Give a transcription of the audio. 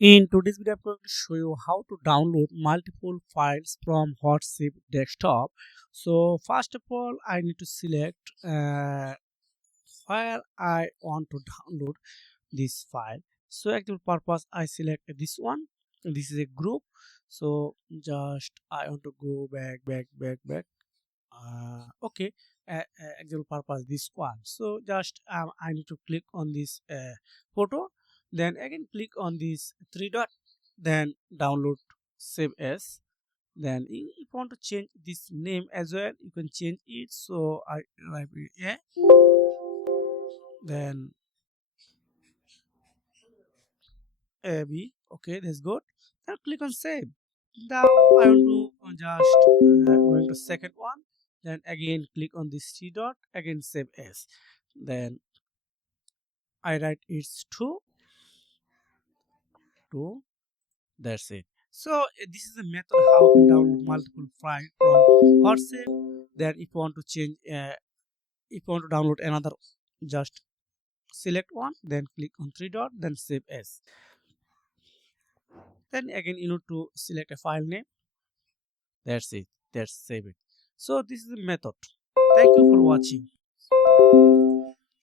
In today's video, I'm going to show you how to download multiple files from WhatsApp desktop. So first of all, I need to select where I want to download this file. So actual purpose, I select this one. This is a group. So just I want to go back. Okay, actual purpose this one. So just I need to click on this photo, then again click on this three dot, then download, save as. Then if you want to change this name as well, you can change it. So I write it, yeah, then ab. Okay, that's good. Now click on save. Now I want to just going to second one, then again click on this three dot, again save as. Then I write it's two. That's it. So this is a method how you can download multiple files from WhatsApp. Then if you want to change, if you want to download another, just select one, then click on three dot, then save as. Then again you need to select a file name. That's it. That's save it. So this is the method. Thank you for watching.